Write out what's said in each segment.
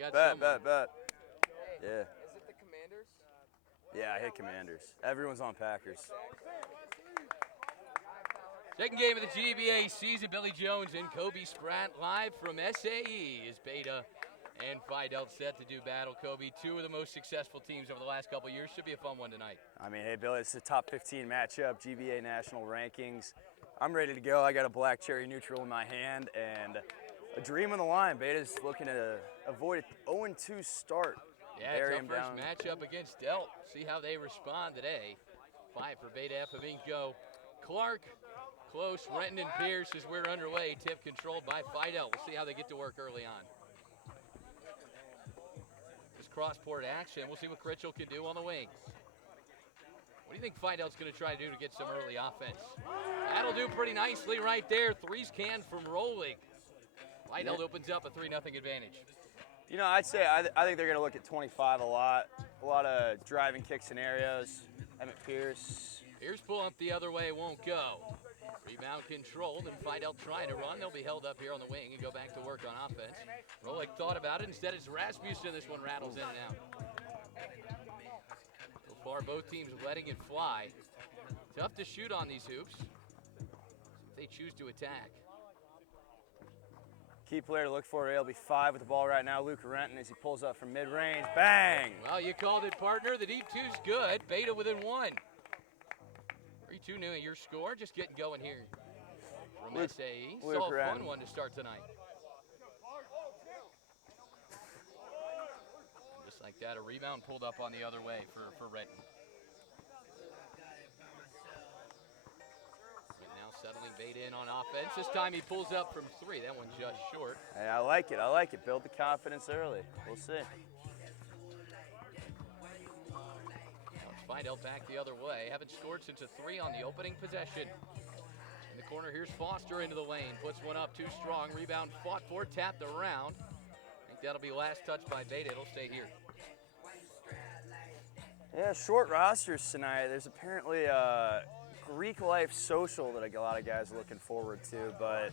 got Bet. someone. Yeah. Is it the Commanders? Yeah, I hit Commanders. Everyone's on Packers. Second game of the GBA season, Billy Jones and Kobe Spratt live from SAE as Beta and Phi Delt set to do battle. Kobe, two of the most successful teams over the last couple of years. Should be a fun one tonight. I mean, hey, Billy, it's a top 15 matchup, GBA national rankings. I'm ready to go. I got a black cherry neutral in my hand and a dream on the line. Beta's looking to avoid an 0-2 start. Yeah, Bury tough him first down. matchup against Delt. See how they respond today. 5 for Beta Epaminko. Clark, close. Renton and Pierce as we're underway. Tip controlled by Phi Delt. We'll see how they get to work early on. This cross-port action. We'll see what Critchell can do on the wing. What do you think Phi Delt's going to try to do to get some early offense? That'll do pretty nicely right there. Threes canned from rolling. Phi Delt opens up a 3-0 advantage. You know, I'd say I think they're going to look at 25 a lot of driving kick scenarios. Emmett Pierce. Here's pull up the other way, won't go. Rebound controlled, and Phi Delt trying to run. They'll be held up here on the wing and go back to work on offense. Rolik thought about it. Instead, it's Rasmussen. This one rattles in and out. So far, both teams letting it fly. Tough to shoot on these hoops. If they choose to attack. Key player to look for, it'll be 5 with the ball right now. Luke Renton as he pulls up from mid-range. Bang! Well, you called it, partner. The deep two's good. Beta within 1. 3-2 new at your score. Just getting going here from SAE. So a fun one to start tonight. Just like that, a rebound pulled up on the other way for Renton. Right now settling Beta in on offense. This time he pulls up from 3. That one's just short. Hey, I like it. Build the confidence early. We'll see. Phi Delt back the other way. Haven't scored since a 3 on the opening possession. In the corner, here's Foster into the lane. Puts one up, too strong. Rebound fought for, tapped around. I think that'll be last touch by Beta. It'll stay here. Yeah, short rosters tonight. There's apparently a Greek life social that a lot of guys are looking forward to, but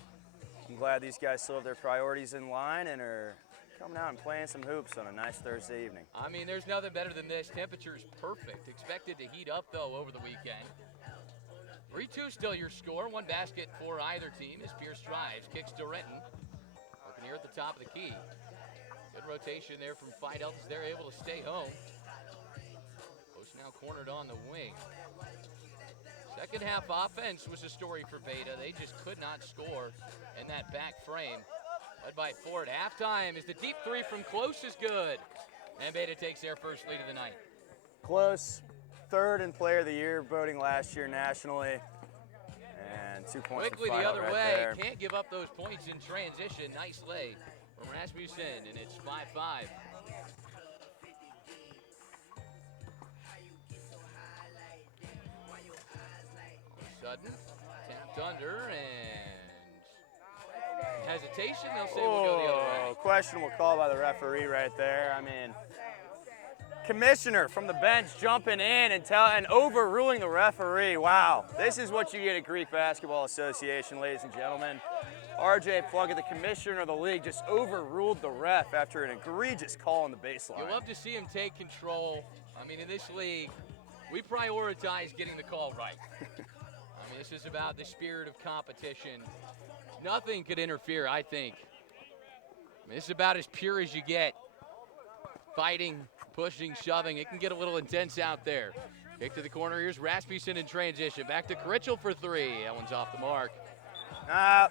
I'm glad these guys still have their priorities in line and are coming out and playing some hoops on a nice Thursday evening. I mean, there's nothing better than this. Temperature's perfect. Expected to heat up, though, over the weekend. 3-2 still your score. 1 basket for either team as Pierce drives. Kicks to Renton. Working here at the top of the key. Good rotation there from Phi Delt as they're able to stay home. Post now cornered on the wing. Second half offense was a story for Beta. They just could not score in that back frame. Led by 4 at halftime as the deep 3 from close is good. And Beta takes their first lead of the night. Close, 3rd in player of the year voting last year nationally. And 2 points Quickly from the Phi other Delt way. right there. Can't give up those points in transition. Nice lay from Rasmussen, and it's 5-5. All of a sudden, tapped under and hesitation. They'll say we'll go the other way. Questionable call by the referee right there. I mean, commissioner from the bench jumping in and overruling the referee. Wow, this is what you get at Greek Basketball Association, ladies and gentlemen. RJ Plunkett, the commissioner of the league, just overruled the ref after an egregious call on the baseline. You love to see him take control. I mean, in this league, we prioritize getting the call right. I mean, this is about the spirit of competition. Nothing could interfere, I think. I mean, this is about as pure as you get. Fighting, pushing, shoving. It can get a little intense out there. Kick to the corner. Here's Rasmussen in transition. Back to Critchell for 3. That one's off the mark. I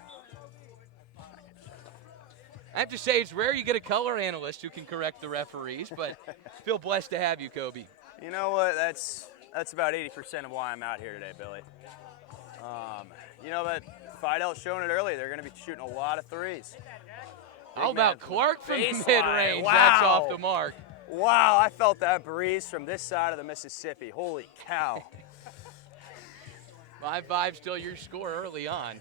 have to say, it's rare you get a color analyst who can correct the referees, but feel blessed to have you, Kobe. You know what? That's about 80% of why I'm out here today, Billy. You know that Phi Delt's showing it early. They're going to be shooting a lot of threes. How about Clark from baseline. mid-range? Wow. That's off the mark. Wow, I felt that breeze from this side of the Mississippi. Holy cow. 5-5 still your score early on.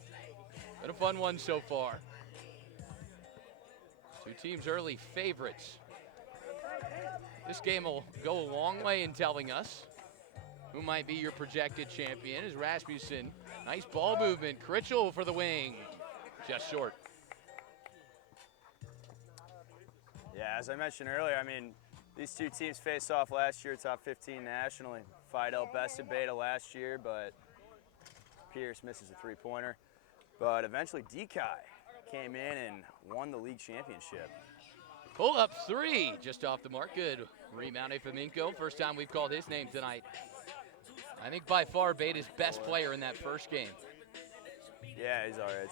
Been a fun one so far. Two teams early favorites. This game will go a long way in telling us who might be your projected champion. Is Rasmussen. Nice ball movement. Critchell for the wing. Just short. Yeah, as I mentioned earlier, I mean, these two teams faced off last year, top 15 nationally. Phi Delt bested Beta last year, but Pierce misses a three-pointer. But eventually Dekai came in and won the league championship. Pull up three, just off the mark. Good rebound, Fominko. First time we've called his name tonight. I think by far Beta's best player in that first game. Yeah, he's all right.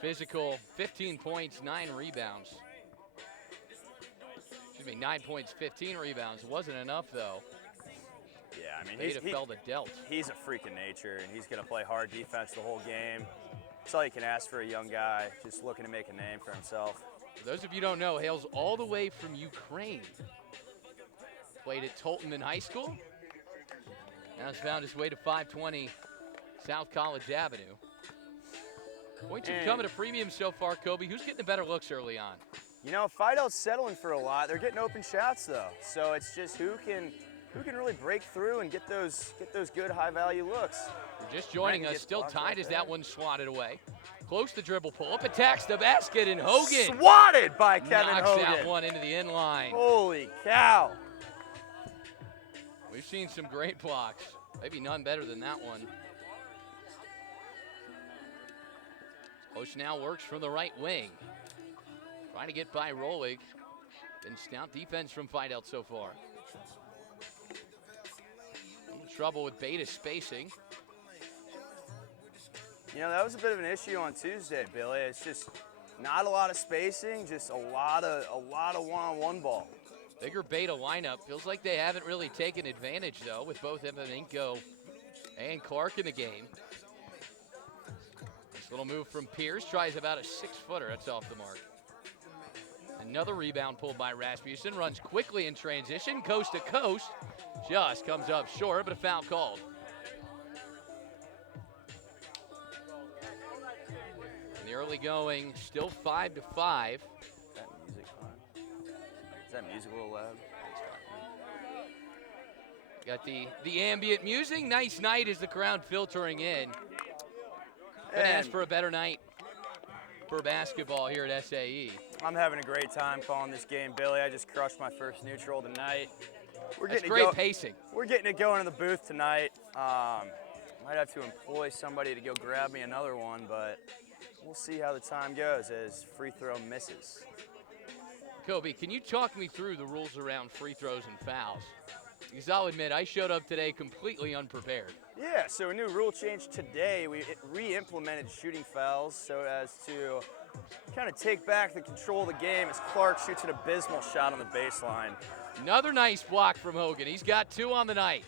Physical, 15 points, 9 rebounds. Excuse me, 9 points, 15 rebounds. Wasn't enough, though. Yeah, I mean, Beta fell to Delt. He's a freak of nature, and he's going to play hard defense the whole game. That's all you can ask for a young guy just looking to make a name for himself. For those of you who don't know, hails all the way from Ukraine. Played at Tolton in high school. Now has found his way to 520 South College Avenue. Points have come at a premium so far, Kobe. Who's getting the better looks early on? You know, Phi Delt's settling for a lot. They're getting open shots though, so it's just who can really break through and get those good high value looks. You're just joining us, still tied as that one swatted away. Close the dribble, pull up, attacks the basket, and Hogan swatted by Kevin Hogan. Knocks that one into the end line. Holy cow! We've seen some great blocks. Maybe none better than that one. Close now works from the right wing. Trying to get by Rolig. Been stout defense from Phi Delt so far. Trouble with Beta spacing. You know, that was a bit of an issue on Tuesday, Billy. It's just not a lot of spacing, just a lot of one-on-one ball. Bigger Beta lineup. Feels like they haven't really taken advantage, though, with both Fominko and Clark in the game. This little move from Pierce. Tries about a 6-footer. That's off the mark. Another rebound pulled by Rasmussen. Runs quickly in transition, coast to coast. Just comes up short, but a foul called. In the early going, still 5-5. Is that music on? Is that music a little loud? Got the ambient music. Nice night as the crowd filtering in. Couldn't ask for a better night for basketball here at SAE. I'm having a great time calling this game, Billy. I just crushed my first neutral tonight. That's great pacing. We're getting it going in the booth tonight. Might have to employ somebody to go grab me another one, but we'll see how the time goes as free throw misses. Kobe, can you talk me through the rules around free throws and fouls? Because I'll admit, I showed up today completely unprepared. Yeah, so a new rule change today. We re-implemented shooting fouls so as to kind of take back the control of the game as Clark shoots an abysmal shot on the baseline. Another nice block from Hogan. He's got 2 on the night.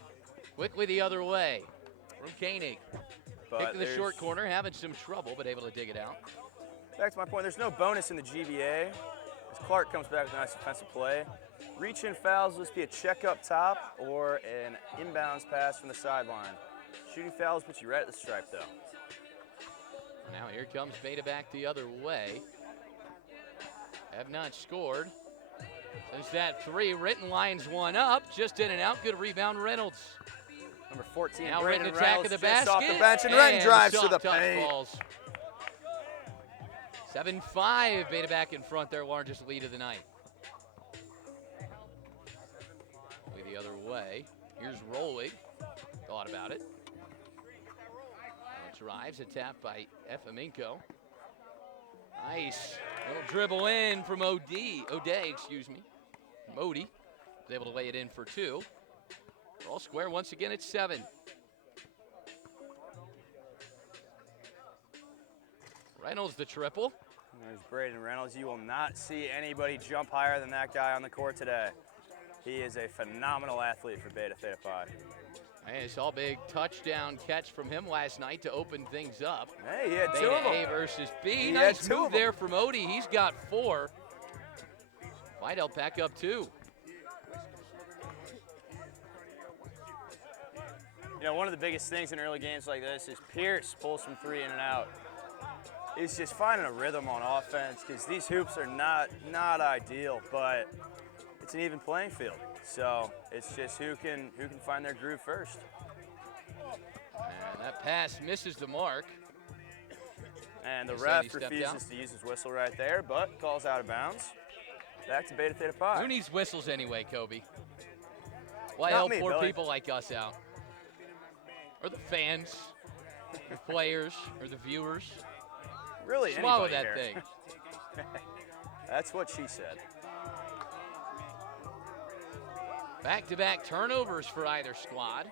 Quickly the other way from Koenig. Kick to the short corner, having some trouble, but able to dig it out. Back to my point, there's no bonus in the GBA. As Clark comes back with a nice defensive play. Reach-in fouls, let's be a check up top or an inbounds pass from the sideline. Shooting fouls put you right at the stripe, though. Now here comes Beta back the other way. Have not scored. Since that 3, Ritten lines one up, just in and out. Good rebound, Reynolds. Number 14, now Brandon Ritten attack of the basket. Off the bench, and Ritten drives to the paint. Falls. 7-5, Beta back in front, their largest lead of the night. The other way. Here's Rolig. Thought about it. Drives, a tap by Fominko. Nice. Little dribble in from O'Day, excuse me. Modi was able to lay it in for 2. We're all square once again at 7. Reynolds the triple. There's Braden Reynolds. You will not see anybody jump higher than that guy on the court today. He is a phenomenal athlete for Beta Theta Phi. And it's all big touchdown catch from him last night to open things up. Hey, he had Beta 2 of them. A versus B. Nice move there from Odie. He's got 4. Phi Delt back up 2. You know, one of the biggest things in early games like this is Pierce pulls from 3 in and out. He's just finding a rhythm on offense because these hoops are not ideal, but it's an even playing field. So it's just who can find their groove first. And that pass misses the mark. And the They said ref he stepped refuses out. to use his whistle right there, but calls out of bounds. Back to Beta Theta Pi. Who needs whistles anyway, Kobe? Why Not help me, poor Billy. people like us out? Or the fans, the players, or the viewers? Really, Swallow anybody that here. thing. That's what she said. Back-to-back turnovers for either squad.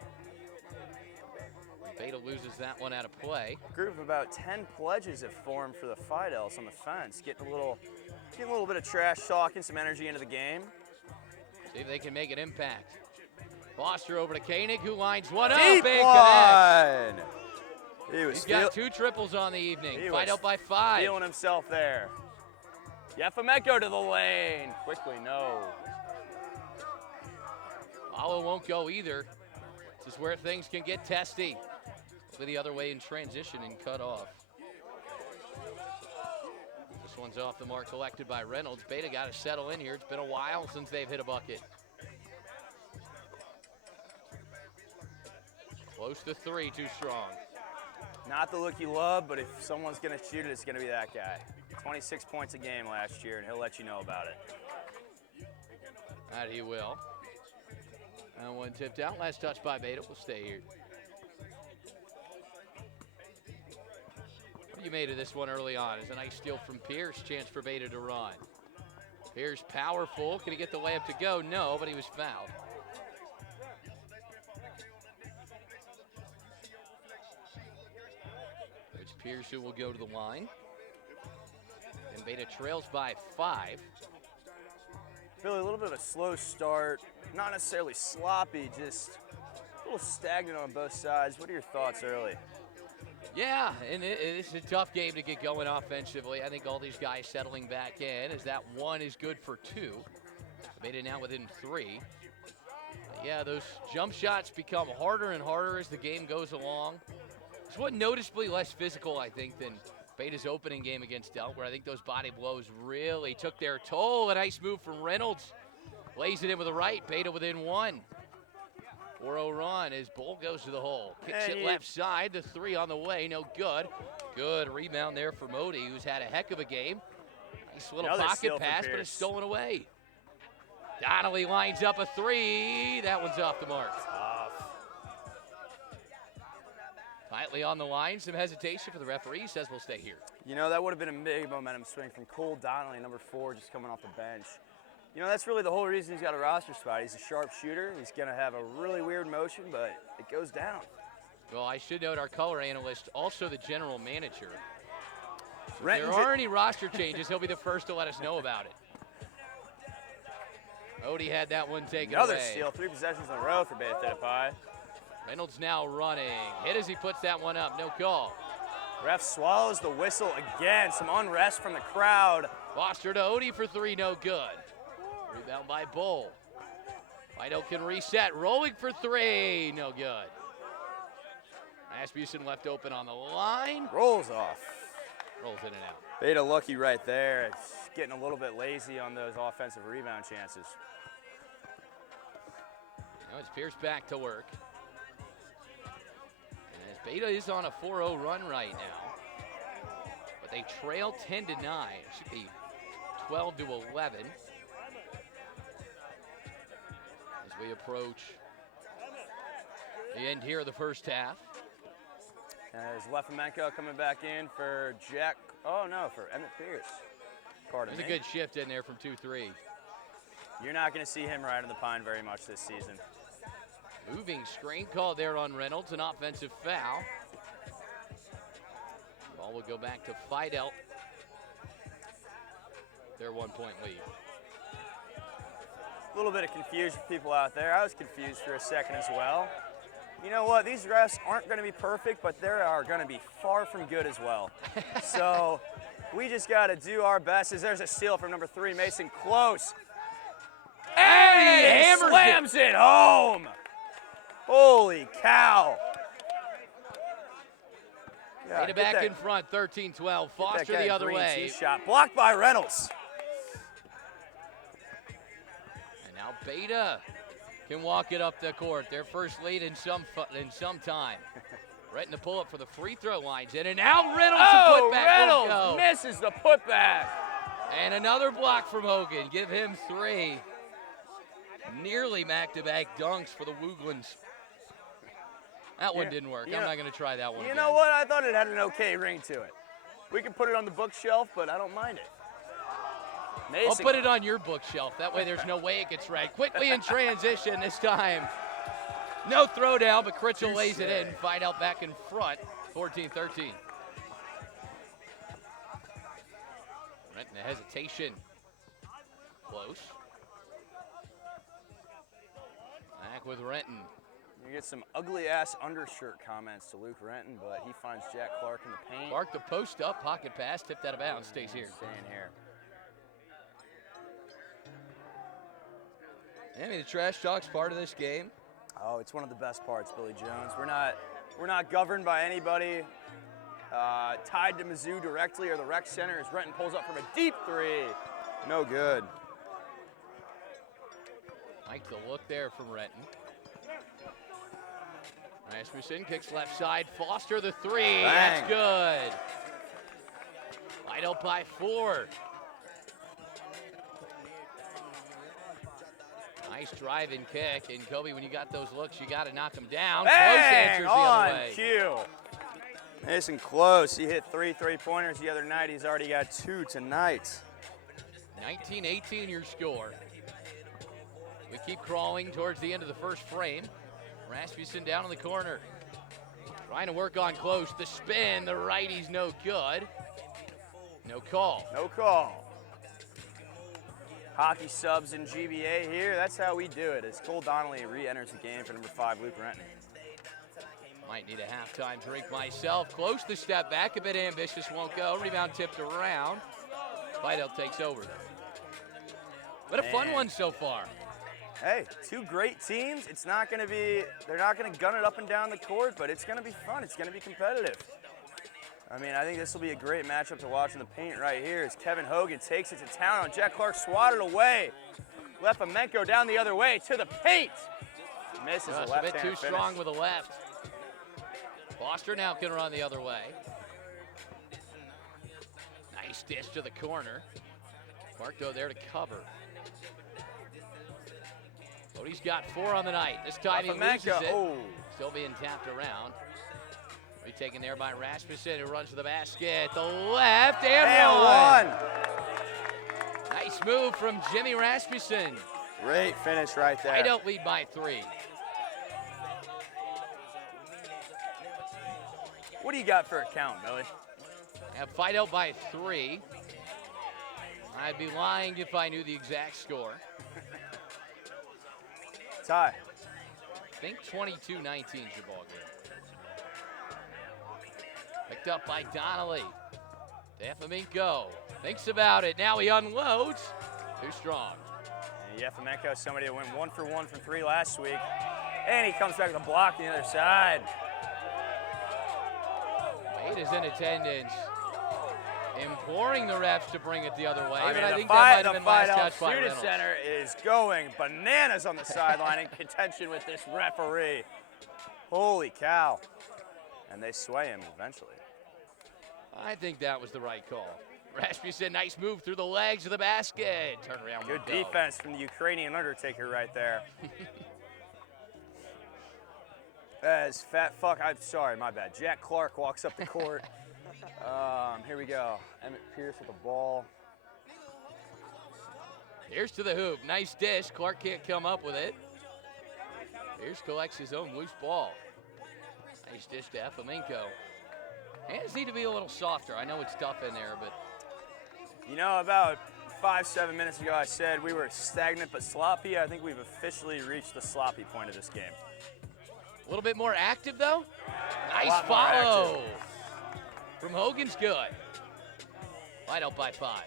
Beta loses that one out of play. A group of about 10 pledges have formed for the Fidels on the fence, getting a little bit of trash talking, some energy into the game. See if they can make an impact. Foster over to Koenig, who lines one up Deep and connects. one! He was He's got 2 triples on the evening. he Fight was out by 5. feeling himself there. Yefimenko to the lane. Quickly, no. Follow won't go either. This is where things can get testy. Go the other way in transition and cut off. This one's off the mark, collected by Reynolds. Beta got to settle in here. It's been a while since they've hit a bucket. Close to 3, too strong. Not the look you love, but if someone's going to shoot it, it's going to be that guy. 26 points a game last year, and he'll let you know about it. That he will. And one tipped out. Last touch by Beta. Will stay here. What you made of this one early on? Is a nice steal from Pierce. Chance for Beta to run. Pierce powerful. Can he get the layup to go? No, but he was fouled. It's Pierce who will go to the line. And Beta trails by 5. Billy, a little bit of a slow start. Not necessarily sloppy, just a little stagnant on both sides. What are your thoughts early? Yeah, and it's a tough game to get going offensively. I think all these guys settling back in as that one is good for 2. Beta now within 3. Yeah, those jump shots become harder and harder as the game goes along. This one noticeably less physical, I think, than Beta's opening game against Delt, where I think those body blows really took their toll. A nice move from Reynolds. Lays it in with the right. Beta within 1. 4-0 run as Bull goes to the hole. Kicks it left side. The 3 on the way. No good. Good rebound there for Modi, who's had a heck of a game. Nice little Another pocket steal from pass, but Pierce. it's stolen away. Donnelly lines up a 3. That one's off the mark. Tightly on the line. Some hesitation for the referee. Says we'll stay here. You know, that would have been a big momentum swing from Cole Donnelly, number 4, just coming off the bench. You know, that's really the whole reason he's got a roster spot. He's a sharp shooter. He's going to have a really weird motion, but it goes down. Well, I should note our color analyst, also the general manager. If Renton's there are any roster changes, he'll be the first to let us know about it. Odie had that one taken Another away. steal, 3 possessions in a row for Beta Theta Pi. Reynolds now running. Hit as he puts that one up. No call. Ref swallows the whistle again. Some unrest from the crowd. Foster to Odie for 3. No good. Rebound by Bull. Fido can reset. Rolling for 3. No good. Asmussen left open on the line. Rolls off. Rolls in and out. Beta lucky right there. It's getting a little bit lazy on those offensive rebound chances. Now it's Pierce back to work. And as Beta is on a 4-0 run right now. But they trail 10-9. It should be 12-11. As we approach the end here of the first half. As Yefimenko coming back in for Jack. Oh no, for Emmett Pierce. Pardon There's me. a good shift in there from 2-3. You're not going to see him riding the pine very much this season. Moving screen call there on Reynolds, an offensive foul. Ball will go back to Fidel. Their 1-point lead. A little bit of confusion for people out there. I was confused for a second as well. You know what? These refs aren't going to be perfect, but they are going to be far from good as well. So we just got to do our best. As there's a steal from number 3, Mason Close. Hey, He slams it home. Holy cow. Yeah, Beta get back that- in front, 13-12. get that Foster guy the a other green way. tee shot. Blocked by Reynolds. And now Beta can walk it up the court. Their first lead in some time. Renton to pull up for the free throw lines in, and now Reynolds to put back. Reynolds misses the putback. And another block from Hogan. Give him 3. Nearly back-to-back dunks for the Wooglins. That one didn't work. I'm not going to try that one You again. know what? I thought it had an okay ring to it. We can put it on the bookshelf, but I don't mind it. Mason. I'll put it on your bookshelf. That way there's no way it gets read. Quickly in transition this time. No throwdown, but Critchell lays it in. Find out back in front, 14-13. Renton a hesitation. Close. Back with Renton. You get some ugly-ass undershirt comments to Luke Renton, but he finds Jack Clark in the paint. Clark the post up, pocket pass, tipped out of bounds, stays here. Staying here. I mean, the trash talk's part of this game. Oh, it's one of the best parts, Billy Jones. We're not governed by anybody tied to Mizzou directly or the rec center as Renton pulls up from a deep 3. No good. Like the look there from Renton. Rasmussen kicks left side. Foster the 3. Bang. That's good. Wide up by 4. Nice drive and kick. And Kobe, when you got those looks, you got to knock them down. Bang! Close answers the other way. Cue. Mason Close. He hit 3 3-pointers the other night. He's already got 2 tonight. 19-18 your score. We keep crawling towards the end of the first frame. Rasmussen down in the corner. Trying to work on Close. The spin, the righty's no good. No call. No call. Hockey subs in GBA here. That's how we do it as Cole Donnelly re-enters the game for number 5, Luke Renton. Might need a halftime drink myself. Close the step back, a bit ambitious, won't go. Rebound tipped around. Delt takes over. What a fun one so far. Hey, 2 great teams. It's not going to be, they're not going to gun it up and down the court, but it's going to be fun. It's going to be competitive. I mean, I think this will be a great matchup to watch in the paint right here as Kevin Hogan takes it to town on Jack Clark, swatted away. Lefomenko down the other way to the paint. Misses a left-hand a bit too finish. strong with a left. Foster now can run the other way. Nice dish to the corner. Marco there to cover. Cody's got 4 on the night. This time he loses it. Oh. Still being tapped around. Retaken there by Rasmussen, who runs to the basket. The left and one. Nice move from Jimmy Rasmussen. Great finish right there. Delt lead by 3. What do you got for a count, Billy? Have Delt by 3. I'd be lying if I knew the exact score. Tie. I think 22-19 is your ball game. Picked up by Donnelly. Yefimenko thinks about it. Now he unloads. Too strong. Yefimenko, somebody that went 1 for 1 from 3 last week. And he comes back with a block on the other side. Wade is in attendance, imploring the refs to bring it the other way. I think that might have been last touch by Student Reynolds. Center is going bananas on the sideline in contention with this referee. Holy cow. And they sway him eventually. I think that was the right call. Rasmussen, nice move through the legs of the basket. Turn around. Good defense from the Ukrainian Undertaker right there. As fat fuck, I'm sorry, my bad. Jack Clark walks up the court. Here we go. Emmett Pierce with the ball. Here's to the hoop. Nice dish. Clark can't come up with it. Pierce collects his own loose ball. Nice dish to Yefimenko. Hands need to be a little softer. I know it's tough in there, but. You know, about 5-7 minutes ago I said we were stagnant but sloppy. I think we've officially reached the sloppy point of this game. A little bit more active, though. Nice follow from Hogan's good. Delt by 5.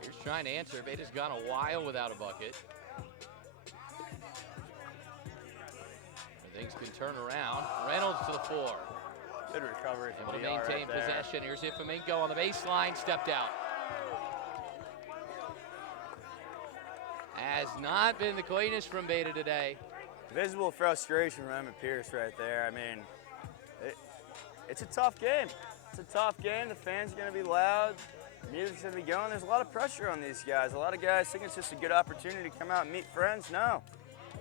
Here's trying to answer. Beta's gone a while without a bucket. Things can turn around. Reynolds to the 4. Good recovery Able from to DR maintain right there. possession. Here's Yefimenko on the baseline. Stepped out. Has not been the cleanest from Beta today. Visible frustration from Emmett Pierce right there. I mean, it's a tough game. It's a tough game. The fans are going to be loud. Music's going to be going. There's a lot of pressure on these guys. A lot of guys think it's just a good opportunity to come out and meet friends. No.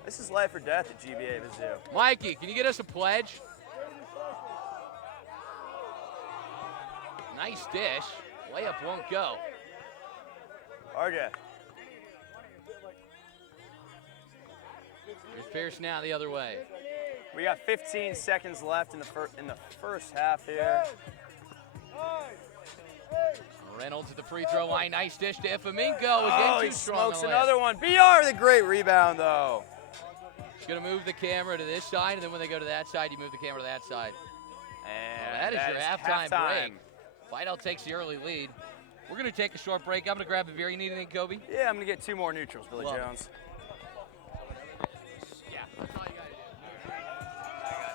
This is life or death at GBA Mizzou. Mikey, can you get us a pledge? Nice dish. Layup won't go. RJ. Here's Pierce now the other way. We got 15 seconds left in the first half here. Reynolds at the free throw line. Nice dish to Ifaminko. Oh, Again, he too strong. smokes another one. BR with a great rebound, though. He's going to move the camera to this side, and then when they go to that side, you move the camera to that side. And That is your halftime break. Vidal takes the early lead. We're going to take a short break. I'm going to grab a beer. You need anything, Kobe? Yeah, I'm going to get 2 more neutrals, Billy Love it. Jones. Yeah, that's all you got to do.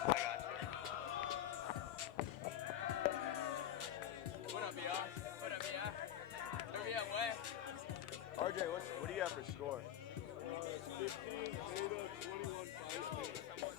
I got you. What up, BR? What up, BR? Where we at, what? RJ, what do you have for score? 15, Beta, 21, 5.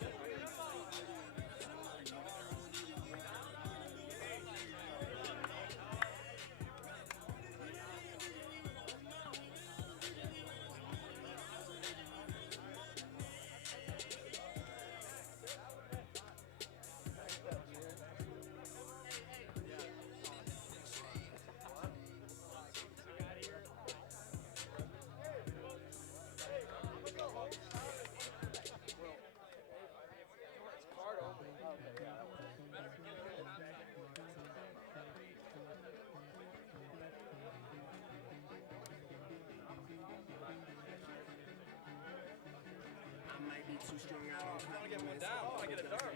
Too strong, I don't want to get one down. I want to get a dart.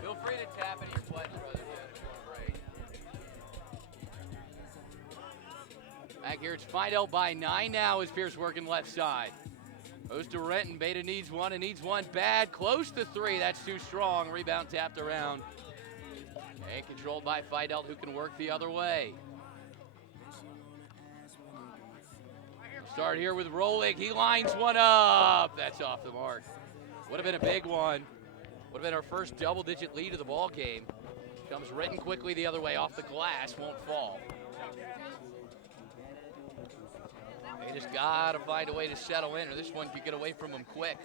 Feel free to tap into your pledge, brother, if you want to break. Back here, it's Fidel by 9 now as Pierce working left side. Goes to Renton. Beta needs one and needs one bad. Close to 3. That's too strong. Rebound tapped around. And controlled by Fidel, who can work the other way. Start here with Rolig. He lines one up. That's off the mark. Would have been a big one. Would have been our first double-digit lead of the ball game. Comes Renton quickly the other way off the glass. Won't fall. They just got to find a way to settle in, or this one could get away from them quick.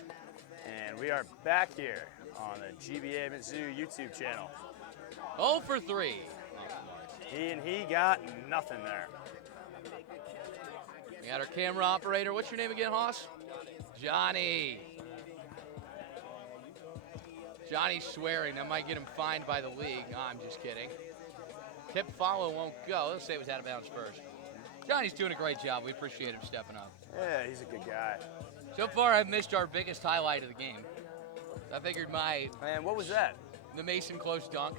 And we are back here on the GBA Mizzou YouTube channel. 0 for 3. He got nothing there. We got our camera operator. What's your name again, Hoss? Johnny. Johnny's swearing. That might get him fined by the league. No, I'm just kidding. Tip follow won't go. Let's say it was out of bounds first. Johnny's doing a great job. We appreciate him stepping up. Yeah, he's a good guy. So far, I've missed our biggest highlight of the game. I figured Man, what was that? the Mason close dunk.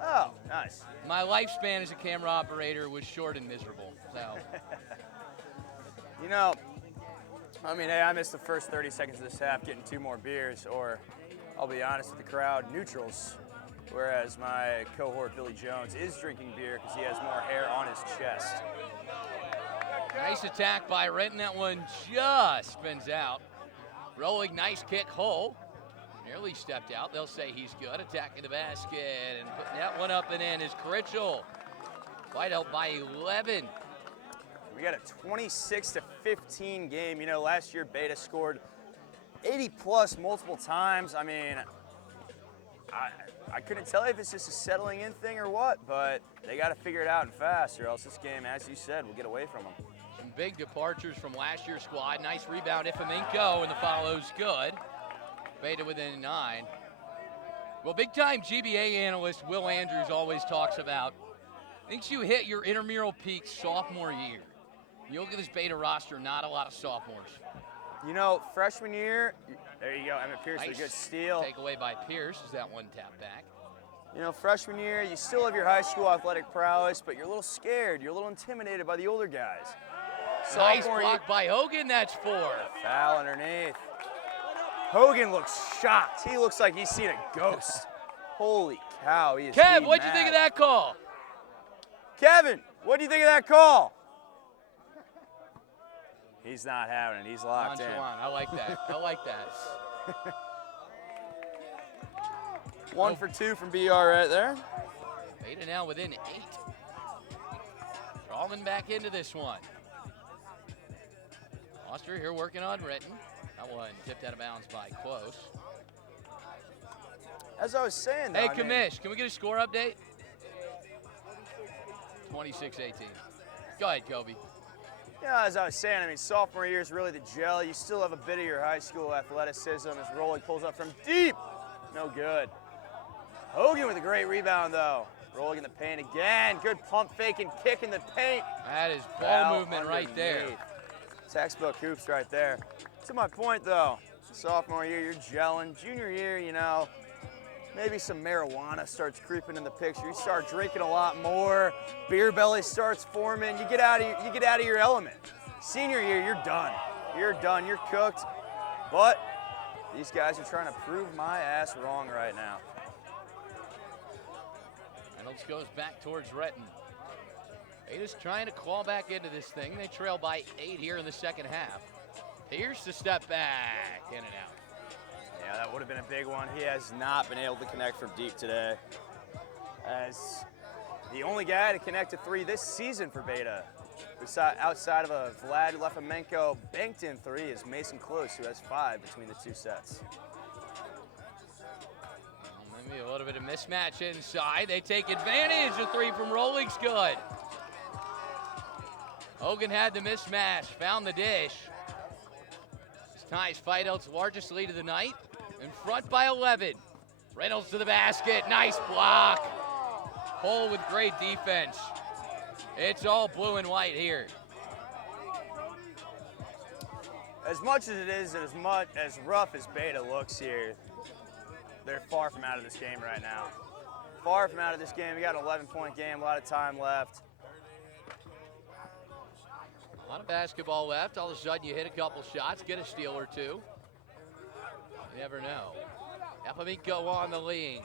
Oh, nice. My lifespan as a camera operator was short and miserable. So You know, I mean, hey, I missed the first 30 seconds of this half getting 2 more beers, or I'll be honest with the crowd, neutrals. Whereas my cohort, Billy Jones, is drinking beer because he has more hair on his chest. nice attack by Renton. That one just spins out. Rolling, nice kick, Hull. Nearly stepped out. They'll say he's good. Attacking the basket and putting that one up and in is Critchell. Vidal by 11. We got a 26-15 game. You know, last year Beta scored 80 plus multiple times. I mean, I couldn't tell you if it's just a settling in thing or what, but they got to figure it out and fast, or else this game, as you said, will get away from them. Some big departures from last year's squad. Nice rebound, Ifaminko, and the follow's good. Beta within 9. Well, big-time GBA analyst Will Andrews always talks about, thinks you hit your intramural peak sophomore year. You look at this Beta roster, not a lot of sophomores. You know, freshman year, there you go. Emmett Pierce with a good steal. Takeaway by Pierce is that one tap back. You know, freshman year, you still have your high school athletic prowess, but you're a little scared. You're a little intimidated by the older guys. Nice Sophomore block year, by Hogan, that's 4. foul underneath. Hogan looks shocked. He looks like he's seen a ghost. Holy cow, he is Kev, beat what'd you mad. think of that call? Kevin, what do you think of that call? He's not having it. He's locked in. Nonchalant. I like that. I like that. 1 for 2 from BR right there. Beta now within 8. Crawling back into this one. Foster here working on Renton. That one tipped out of bounds by Close. As I was saying, though, Hey, I mean, Kamish, can we get a score update? 26-18. Go ahead, Kobe. yeah, as I was saying, I mean, sophomore year is really the gel. You still have a bit of your high school athleticism as Rolling pulls up from deep. No good. Hogan with a great rebound, though. Rolling in the paint again. Good pump fake and kick in the paint. That is ball Foul movement right there. underneath. Textbook hoops right there. To my point, though, sophomore year, you're gelling. Junior year, you know, maybe some marijuana starts creeping in the picture. You start drinking a lot more. Beer belly starts forming. You get out of your element. Senior year, you're done. You're done. You're cooked. But these guys are trying to prove my ass wrong right now. Reynolds goes back towards Renton. Beta's trying to claw back into this thing. They trail by 8 here in the second half. Here's the step back, in and out. Yeah, that would have been a big one. He has not been able to connect from deep today. As the only guy to connect to 3 this season for Beta, outside of a Vlad Lefimenko banked in 3, is Mason Close, who has 5 between the 2 sets. Maybe a little bit of mismatch inside. They take advantage. The 3 from Rolling's good. Hogan had the mismatch, found the dish. This ties Feidel's largest lead of the night. In front by 11. Reynolds to the basket. Nice block. Cole with great defense. It's all blue and white here. As much as it is, as rough as Beta looks here, they're far from out of this game right now. Far from out of this game. We got an 11-point game, a lot of time left. A lot of basketball left. All of a sudden you hit a couple shots, get a steal or 2. You never know. Epaminko on the lean.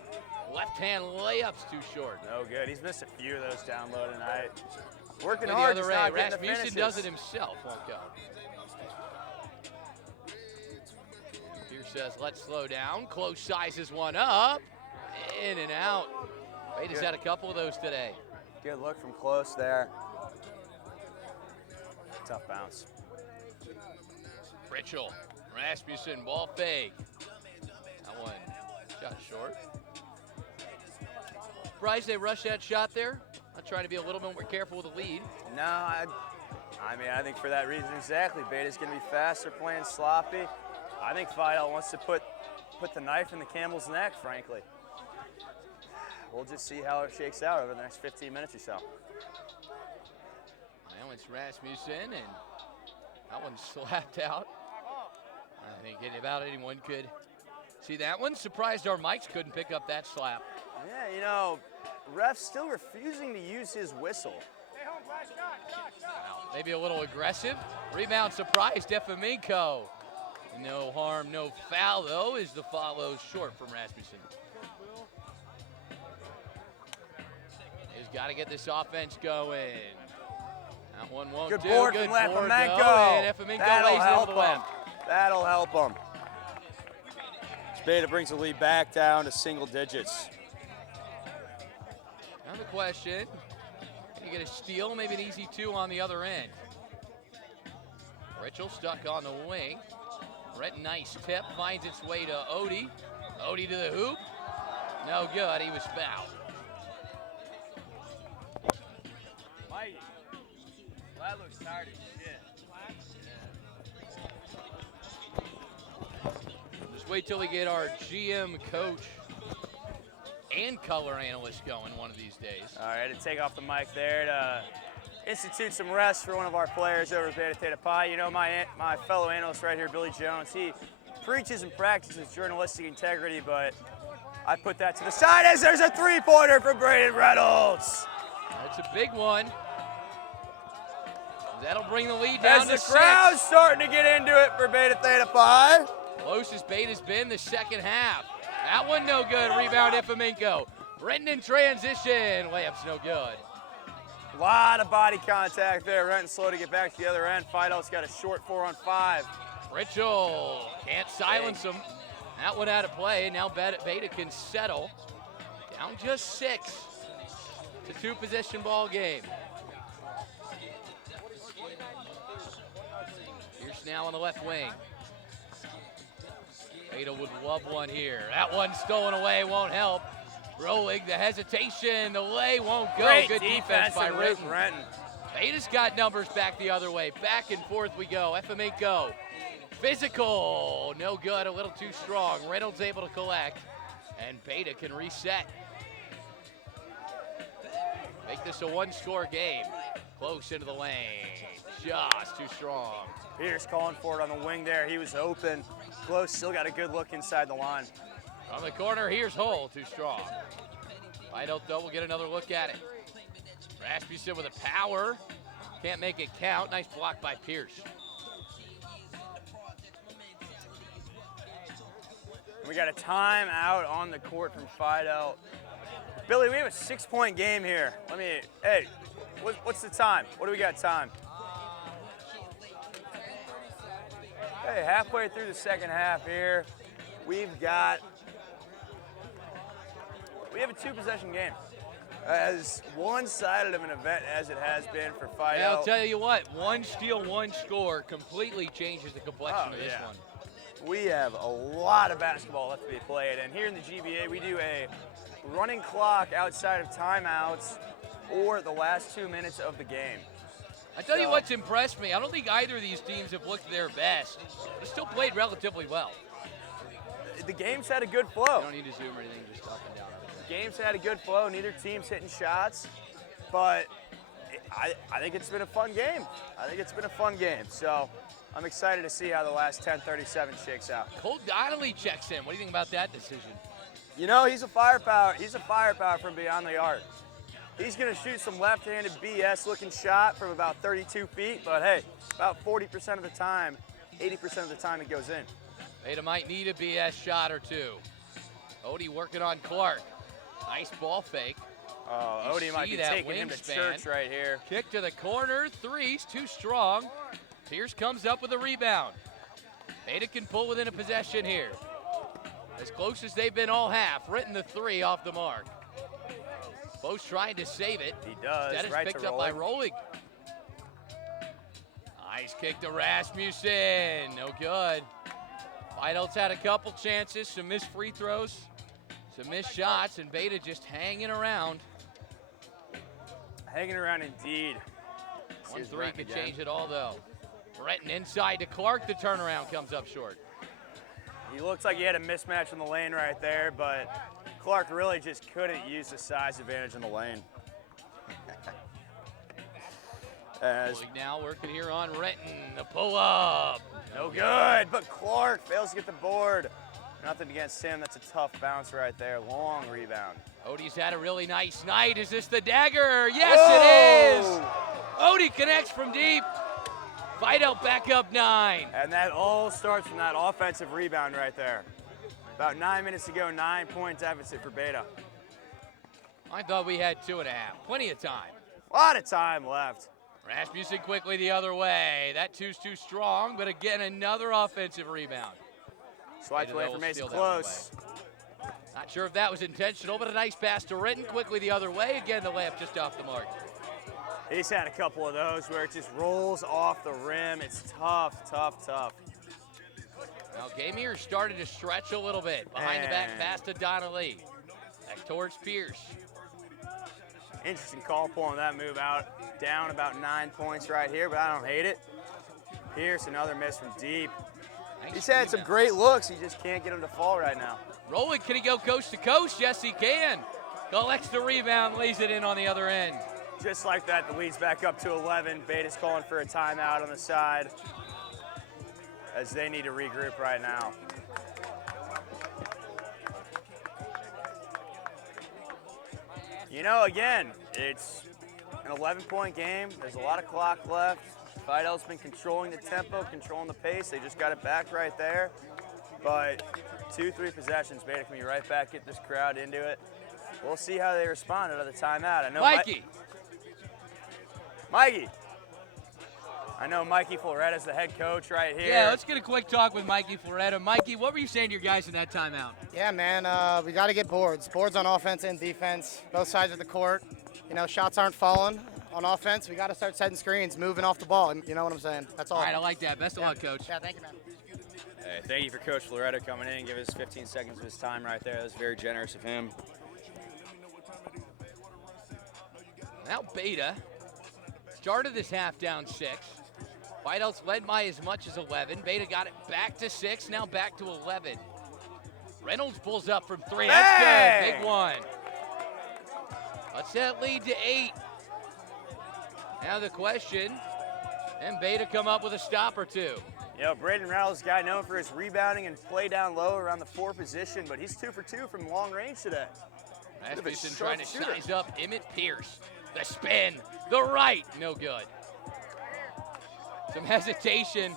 Left-hand layup's too short. No good. He's missed a few of those down low tonight. Working The hard, other just way, not getting the Rasmussen finishes. does it himself, won't go. Pierce says, let's slow down. Close sizes one up. In and out. Beta's had a couple of those today. Good look from Close there. Tough bounce. Ritchell, Rasmussen, ball fake. That one shot short. Surprised they rushed that shot there. I'm trying to be a little bit more careful with the lead. No, I mean, I think for that reason exactly. Beta's going to be faster, playing sloppy. I think Fidel wants to put the knife in the camel's neck, frankly. We'll just see how it shakes out over the next 15 minutes or so. Now it's Rasmussen, and that one slapped out. I think about anyone could see that one. Surprised our mics couldn't pick up that slap. Yeah, you know, ref's still refusing to use his whistle. Maybe a little aggressive. Rebound surprise, Epaminko. No harm, no foul, though, is the follow short from Rasmussen. He's got to get this offense going. That one won't Good do. board Good from board, Lefimenko. though, and Epaminko That'll lays it help to the him. left. That'll help him. Beta brings the lead back down to single digits. Now the question, can you get a steal, maybe an easy 2 on the other end? Ritchell stuck on the wing. Brett, nice tip, finds its way to Odie. Odie to the hoop. No good. He was fouled. Mike, that looks tired as shit. Just wait till we get our GM, coach, and color analyst going one of these days. All right, to take off the mic there to institute some rest for one of our players over at Beta Theta Pi. You know, my fellow analyst right here, Billy Jones, he preaches and practices journalistic integrity, but I put that to the side as there's a three-pointer from Braden Reynolds. That's a big one. That'll bring the lead down As to the crowd's 6. starting to get into it for Beta Theta Pi. Closest Beta's been the second half. That one no good. Rebound Epimenko. Renton in transition. Layup's no good. A lot of body contact there. Renton slow to get back to the other end. Fidel's got a short 4-on-5. Ritchell can't silence him. That one out of play. Now Beta can settle. Down just 6. It's a 2-possession ball game. Pierce now on the left wing. Beta would love one here. That one stolen away, won't help. Rolig, the hesitation, the lay won't go. Great Good defense by Renton. Renton. Beta's got numbers back the other way. Back and forth we go. Epimenko. Physical, no good, a little too strong. Reynolds able to collect, and Beta can reset. Make this a 1-score game. Close into the lane, just too strong. Peters calling for it on the wing there. He was open. Close, still got a good look inside the line. On the corner, here's Hull, too strong. Vidal, though, will get another look at it. Rasmussen with a power. Can't make it count. Nice block by Pierce. We got a timeout on the court from Fidel. Billy, we have a 6-point game here. Hey, what's the time? What do we got time? Hey, halfway through the second half here, we have a 2-possession game. As one-sided of an event as it has been for Fidel. Yeah, I'll tell you what, 1 steal, 1 score completely changes the complexion of this one. We have a lot of basketball left to be played, and here in the GBA, we do a running clock outside of timeouts or the last 2 minutes of the game. I tell you what's impressed me. I don't think either of these teams have looked their best. They still played relatively well. The game's had a good flow. You don't need to zoom or anything, just up and down. The game's had a good flow. Neither team's hitting shots, but I think it's been a fun game. So I'm excited to see how the last 10:37 shakes out. Cole Donnelly checks in. What do you think about that decision? You know, he's a firepower from beyond the arc. He's going to shoot some left-handed BS-looking shot from about 32 feet, but hey, about 40% of the time, 80% of the time it goes in. Beta might need a BS shot or two. Odie working on Clark. Nice ball fake. Odie might be taking him to church right here. Kick to the corner, 3's too strong. Pierce comes up with a rebound. Beta can pull within a possession here. As close as they've been all half. Renton the 3 off the mark. Close trying to save it. He does. That is right picked to up by Rolig. Nice kick to Rasmussen. No good. Fidel's had a couple chances, some missed free throws, some missed shots, and Beta just hanging around. Hanging around indeed. 1-3 could change it all, though. Renton inside to Clark. The turnaround comes up short. He looks like he had a mismatch in the lane right there, but Clark really just couldn't use the size advantage in the lane. Rolig now working here on Renton. The pull-up. No good, but Clark fails to get the board. Nothing against him. That's a tough bounce right there. Long rebound. Odie's had a really nice night. Is this the dagger? Yes, it is. Odie connects from deep. Fidel back up 9. And that all starts from that offensive rebound right there. About 9 minutes to go, 9-point deficit for Beta. I thought we had 2.5. Plenty of time. A lot of time left. Rasmussen quickly the other way. That 2's too strong, but again, another offensive rebound. Swipes away from Mason Close. Not sure if that was intentional, but a nice pass to Renton. Quickly the other way. Again, the layup just off the mark. He's had a couple of those where it just rolls off the rim. It's tough. Now, Gamier started to stretch a little bit. Behind the back pass to Donnelly. towards Pierce. Interesting call pulling that move out. Down about 9 points right here, but I don't hate it. Pierce, another miss from deep. Nice He's had some rebound. great looks. He just can't get him to fall right now. Rolling, can he go coast to coast? Yes, he can. Collects the rebound, lays it in on the other end. Just like that, the lead's back up to 11. Beta's calling for a timeout on the side as they need to regroup right now. You know, again, it's an 11-point game. There's a lot of clock left. Fidel's been controlling the tempo, controlling the pace. They just got it back right there. But 2-3 possessions, Beta can be right back, get this crowd into it. We'll see how they respond out of the timeout. I know Mikey. Mikey. I know Mikey Floretta's the head coach right here. Yeah, let's get a quick talk with Mikey Floretta. Mikey, what were you saying to your guys in that timeout? Yeah, man, we got to get boards. Boards on offense and defense, both sides of the court. You know, shots aren't falling on offense. We got to start setting screens, moving off the ball. You know what I'm saying? That's all. All right, I like that. Best of luck, Coach. Yeah, thank you, man. Hey, thank you for Coach Floretta coming in and giving us 15 seconds of his time right there. That was very generous of him. Now Beta started this half down 6. Whiteouts led by as much as 11. Beta got it back to 6, now back to 11. Reynolds pulls up from 3. That's good. Big one. Let's that lead to 8. Now the question, and Beta come up with a stop or two. You know, Braden Reynolds, guy known for his rebounding and play down low around the 4 position, but he's 2 for 2 from long range today. Rasmussen trying to size up Emmett Pierce. The spin, the right, no good. Some hesitation.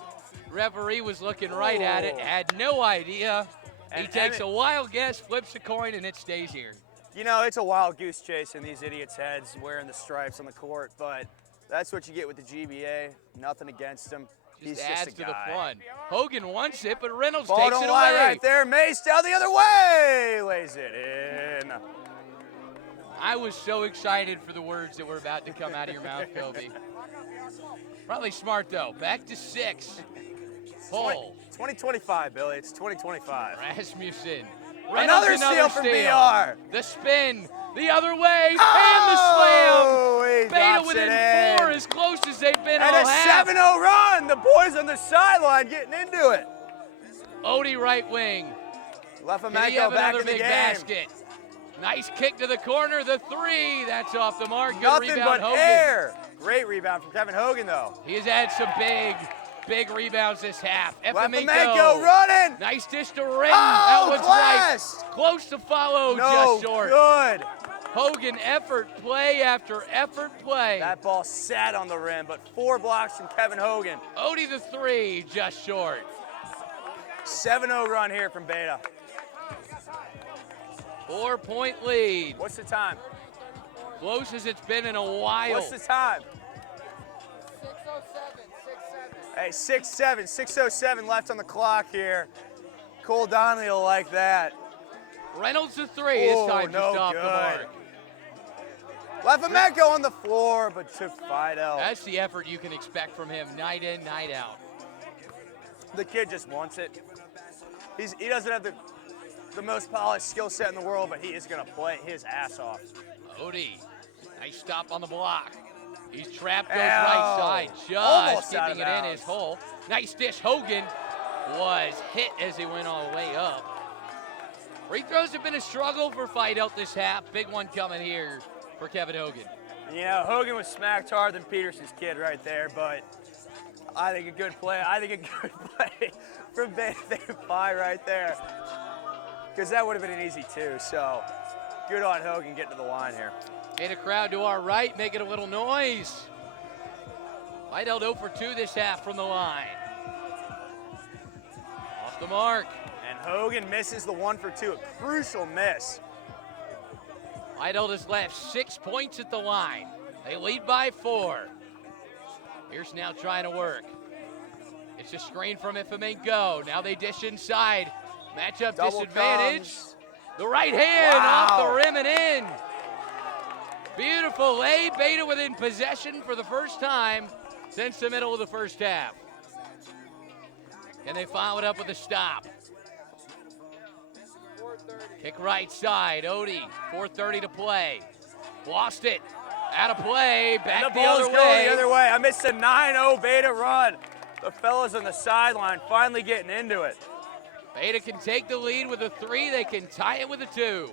Referee was looking right at it, had no idea. He And takes Emmett- a wild guess, flips a coin, and it stays here. You know, it's a wild goose chase in these idiots' heads wearing the stripes on the court, but that's what you get with the GBA. Nothing against him. He's Just adds just a to the guy. fun. Hogan wants it, but Reynolds Ball takes don't it lie away. right there. Mace down the other way. Lays it in. I was so excited for the words that were about to come out of your mouth, Kobe. Probably smart, though. Back to 6. Pull. 2025, Billy. It's 2025. Rasmussen. Another Reynolds, steal from steal. BR. The spin, the other way, Oh, and he the slam. Beta drops within it 4, in. as close as they've been And all a half. 7-0 run. The boys on the sideline getting into it. Odie right wing. Can he have Lefemenko back another in the big game. basket? Nice kick to the corner, the 3. That's off the mark. Good Nothing rebound, but Hogan. air. Great rebound from Kevin Hogan, though. He has had some big rebounds this half. Lefemenko running. Nice dish to Ring. Oh, that was blast. right. Close to follow, No just short. good. Hogan, effort play after effort play. That ball sat on the rim, but 4 blocks from Kevin Hogan. Odie the 3, just short. 7-0 run here from Beta. 4-point lead. What's the time? Close as it's been in a while. What's the time? 6:07, 6:07. Hey, 6-7, 6:07 left on the clock here. Cole Donnelly will like that. Reynolds the 3 is Oh, time no just off good. the mark. Lefemenko on the floor, but took Fidel. That's the effort you can expect from him night in, night out. The kid just wants it. He doesn't have the most polished skill set in the world, but he is going to play his ass off. Odie, nice stop on the block. He's trapped, goes Ow. right side, Almost just out keeping of it in bounds. his hole. Nice dish. Hogan was hit as he went all the way up. Free throws have been a struggle for Fidel this half. Big one coming here for Kevin Hogan. You know, Hogan was smacked harder than Peterson's kid right there, but I think a good play. I think a good play from Beta Pie right there, because that would have been an easy 2. So good on Hogan getting to the line here. Made a crowd to our right, making a little noise. Fidel 0 for 2 this half from the line. Off the mark. And Hogan misses the 1 for 2, a crucial miss. Fidel has left 6 points at the line. They lead by 4. Here's now trying to work. It's a screen from Ifemenko. Now they dish inside. Matchup Double disadvantage. comes. The right hand Wow. off the rim and in. Beautiful lay. Beta within possession for the first time since the middle of the first half. Can they follow it up with a stop? Kick right side, Odie, 4:30 to play. Lost it, out of play, back And the the ball's other going way. the other way. I missed a 9-0 Beta run. The fellas on the sideline finally getting into it. Beta can take the lead with a 3, they can tie it with a 2.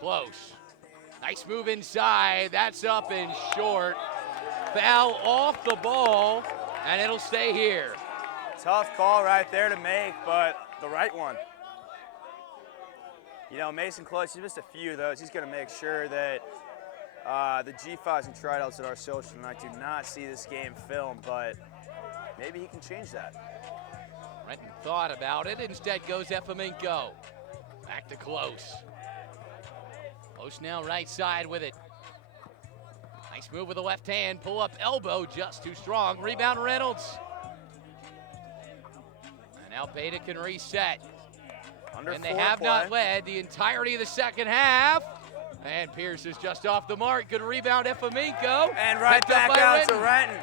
Close. Nice move inside, that's up and short. Foul off the ball, and it'll stay here. Tough call right there to make, but the right one. You know, Mason Clutch, he's missed a few of those. He's going to make sure that the G5s and tryouts at our social tonight do not see this game filmed, but maybe he can change that. Renton thought about it, instead goes Efemenko. Back to Close. Close now right side with it. Nice move with the left hand, pull up elbow, just too strong. Rebound Reynolds. And now Beta can reset. And they have not led the entirety of the second half. And Pierce is just off the mark. Good rebound, Efemenko. And right back out to Renton.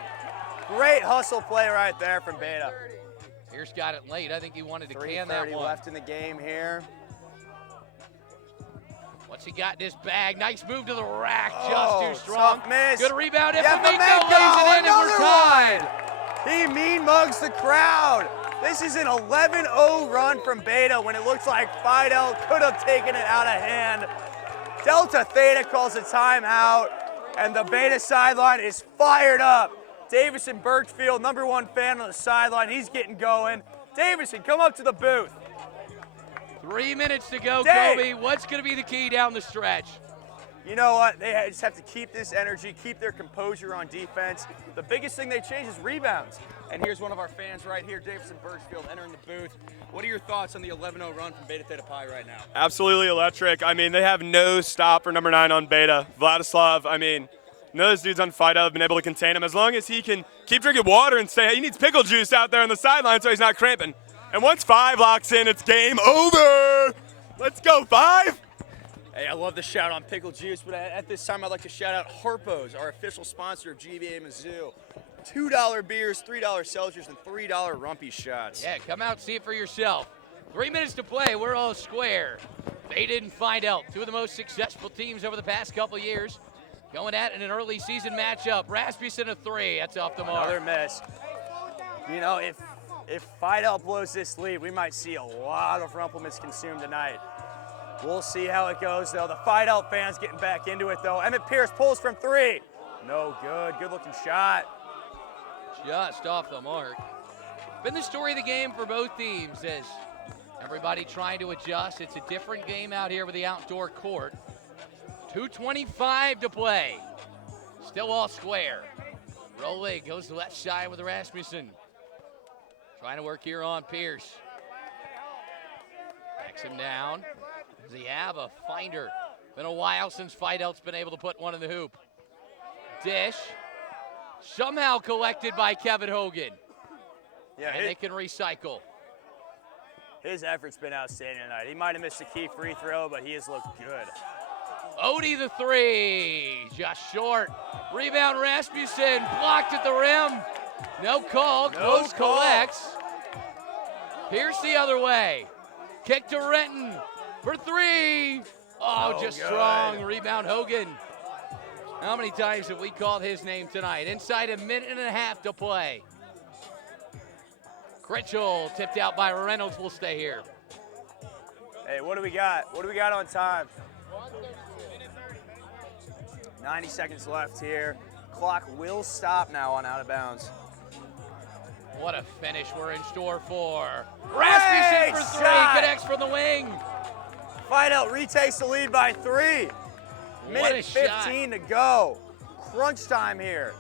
Great hustle play right there from Beta. Pierce got it late. I think he wanted to can that 3:30 one. left in the game here. What's he got in his bag? Nice move to the rack, Oh, just too strong. tough miss. Good rebound, Efemenko, Efemenko lays it in, and we're tied. He mean mugs the crowd. This is an 11-0 run from Beta when it looks like Phi Delt could have taken it out of hand. Delta Theta calls a timeout, and the Beta sideline is fired up. Davison Birchfield, #1 fan on the sideline, he's getting going. Davison, come up to the booth. 3 minutes to go, Dave. Kobe. What's going to be the key down the stretch? You know what? They just have to keep this energy, keep their composure on defense. The biggest thing they change is rebounds. And here's one of our fans right here, Davison Birchfield, entering the booth. What are your thoughts on the 11-0 run from Beta Theta Pi right now? Absolutely electric. I mean, they have no stop for #9 on Beta. Vladislav, I mean, none of those dudes on Phi Delt have been able to contain him. As long as he can keep drinking water and stay, he needs pickle juice out there on the sideline so he's not cramping. And once 5 locks in, it's game over. Let's go, 5. Hey, I love the shout on pickle juice, but at this time I'd like to shout out Harpo's, our official sponsor of GBA Mizzou. $2 beers, $3 seltzers, and $3 rumpy shots. Yeah, come out and see it for yourself. 3 minutes to play. We're all square. Beta and Phi Delt, two of the most successful teams over the past couple years. Going at it in an early season matchup. Rasmussen a 3. That's off the mark. Another miss. You know, if Phi Delt blows this lead, we might see a lot of Rumplemans consumed tonight. We'll see how it goes, though. The Phi Delt fans getting back into it, though. Emmett Pierce pulls from 3. No good. Good-looking shot. Just off the mark. Been the story of the game for both teams as everybody trying to adjust. It's a different game out here with the outdoor court. 2:25 to play. Still all square. Rolling goes to left side with Rasmussen. Trying to work here on Pierce. Backs him down. Does he have a finder? Been a while since Phi Delt's been able to put one in the hoop. Dish. Somehow collected by Kevin Hogan. Yeah, And they can recycle. his effort's been outstanding tonight. He might have missed a key free throw, but he has looked good. Odie the 3, just short. Rebound Rasmussen, blocked at the rim. No call, Close call. collects. Pierce the other way. Kick to Renton for 3. Oh, No just good. strong. Rebound Hogan. How many times have we called his name tonight? Inside a minute and a half to play. Critchell tipped out by Reynolds will stay here. Hey, what do we got? What do we got on time? 90 seconds left here. Clock will stop now on out of bounds. What a finish we're in store for. Rasmussen for 3, shot. connects from the wing. Phi Delt retakes the lead by 3. What a Minute shot. 15 to go. Crunch time here.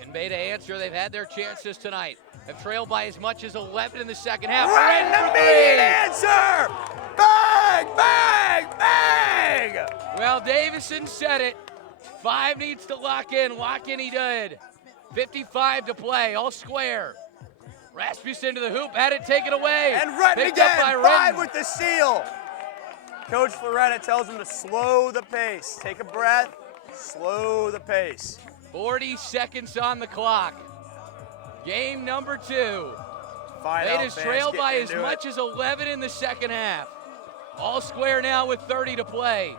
And Beta answer, they've had their chances tonight. Have trailed by as much as 11 in the second half. Right in Renton the for immediate 3. answer! Bang, bang, bang! Well, Davison said it. 5 needs to lock in. Lock in he did. 55 to play, all square. Rasmussen to the hoop, had it taken away. And Renton Picked up again, by 5 Renton. with the steal. Coach Floretta tells him to slow the pace. Take a breath, slow the pace. 40 seconds on the clock. Game number 2. Fidel Beta's fans trailed by getting as into much it. as 11 in the second half. All square now with 30 to play.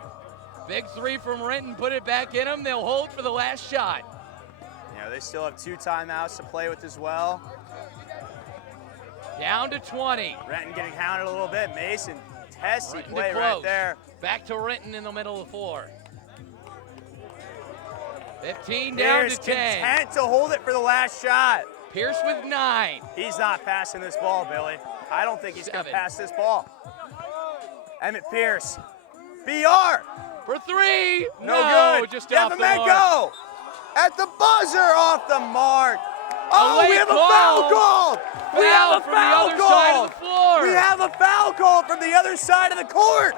Big three from Renton, put it back in them. They'll hold for the last shot. You know, they still have 2 timeouts to play with as well. Down to 20. Renton getting hounded a little bit. Mason, testy Renton to play right close. there. Back to Renton in the middle of the floor. 15 down Pierce to 10. content to hold it for the last shot. Pierce with 9. He's not passing this ball, Billy. I don't think he's going to 7. pass this ball. Emmett Pierce. BR. For 3. No good. Just off the mark. Yefamenko at the buzzer, off the mark. Oh, late we have a call. foul call. We Foul have a from the foul other call. side of the floor. We have a foul call from the other side of the court.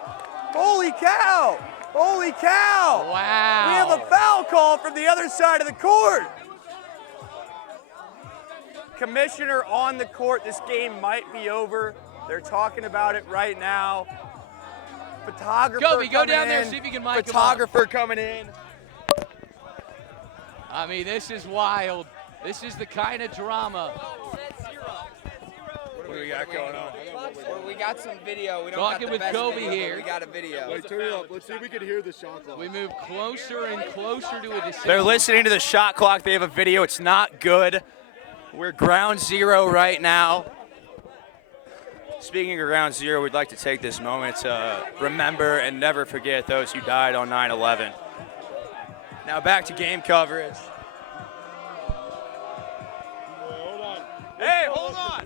Holy cow. Holy cow. Wow. We have a foul call from the other side of the court. Commissioner on the court. This game might be over. They're talking about it right now. Photographer Kobe, go coming down there, in. see if you can mic him up. Photographer coming in. I mean, this is wild. This is the kind of drama. What do we got going on? Well, we got some video. We don't Talking got the with best Kobe video, but here. We got a video. Wait, turn it up. Let's see if we can hear the shot clock. We move closer and closer to a decision. They're listening to the shot clock. They have a video. It's not good. We're ground zero right now. Speaking of ground zero, we'd like to take this moment to remember and never forget those who died on 9/11. Now back to game coverage. Hold on. Hey, hold on.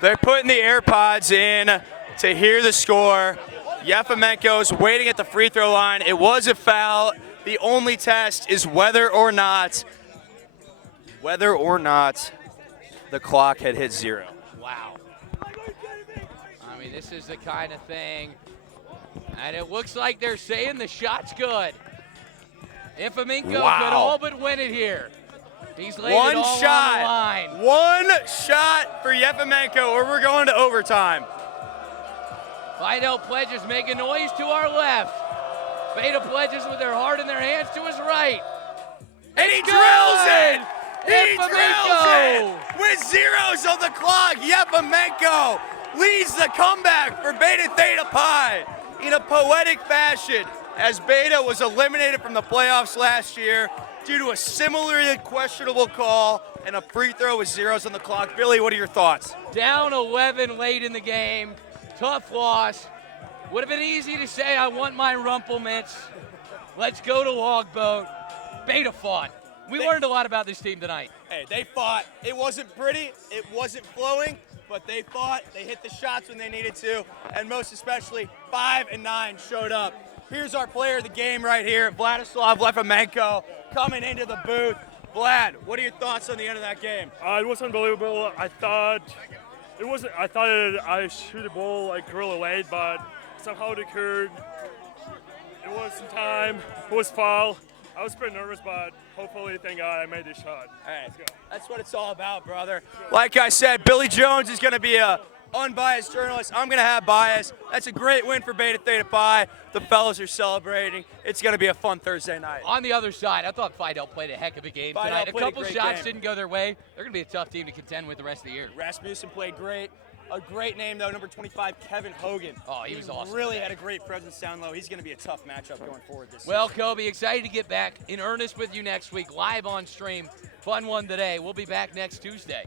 They're putting the AirPods in to hear the score. Yefamenko's waiting at the free throw line. It was a foul. The only test is whether or not the clock had hit 0. Wow. I mean, this is the kind of thing. And it looks like they're saying the shot's good. Yefamenko Wow. could all but win it here. He's laid One it all shot. on the line. One shot for Yefamenko, or we're going to overtime. Fidel Pledges making noise to our left. Beta Pledges with their heart in their hands to his right. And he It's drills good! it! He drills it! With zeros on the clock, Yefamenko leads the comeback for Beta Theta Pi in a poetic fashion, as Beta was eliminated from the playoffs last year due to a similarly questionable call and a free throw with zeros on the clock. Billy, what are your thoughts? Down 11 late in the game. Tough loss. Would have been easy to say, I want my Rumple Mints. Let's go to Logboat. Beta fought. We learned a lot about this team tonight. Hey, they fought. It wasn't pretty, it wasn't flowing, but they fought. They hit the shots when they needed to, and most especially 5 and 9 showed up. Here's our player of the game right here, Vladislav Yefamenko, coming into the booth. Vlad, what are your thoughts on the end of that game? It was unbelievable. I thought I shoot the ball like really late, but somehow it occurred. It was some time. It was foul. I was pretty nervous, but hopefully, thank God, I made this shot. Hey, Let's go. that's what it's all about, brother. Like I said, Billy Jones is going to be a unbiased journalist. I'm going to have bias. That's a great win for Beta Theta Pi. The fellas are celebrating. It's going to be a fun Thursday night. On the other side, I thought Fidel played a heck of a game Fidel tonight. A played a couple great shots game. didn't go their way. They're going to be a tough team to contend with the rest of the year. Rasmussen played great. A great name, though, number 25, Kevin Hogan. Oh, he was awesome Really today. had a great presence down low. He's going to be a tough matchup going forward this Well, season. Kobe, excited to get back in earnest with you next week, live on stream. Fun one today. We'll be back next Tuesday.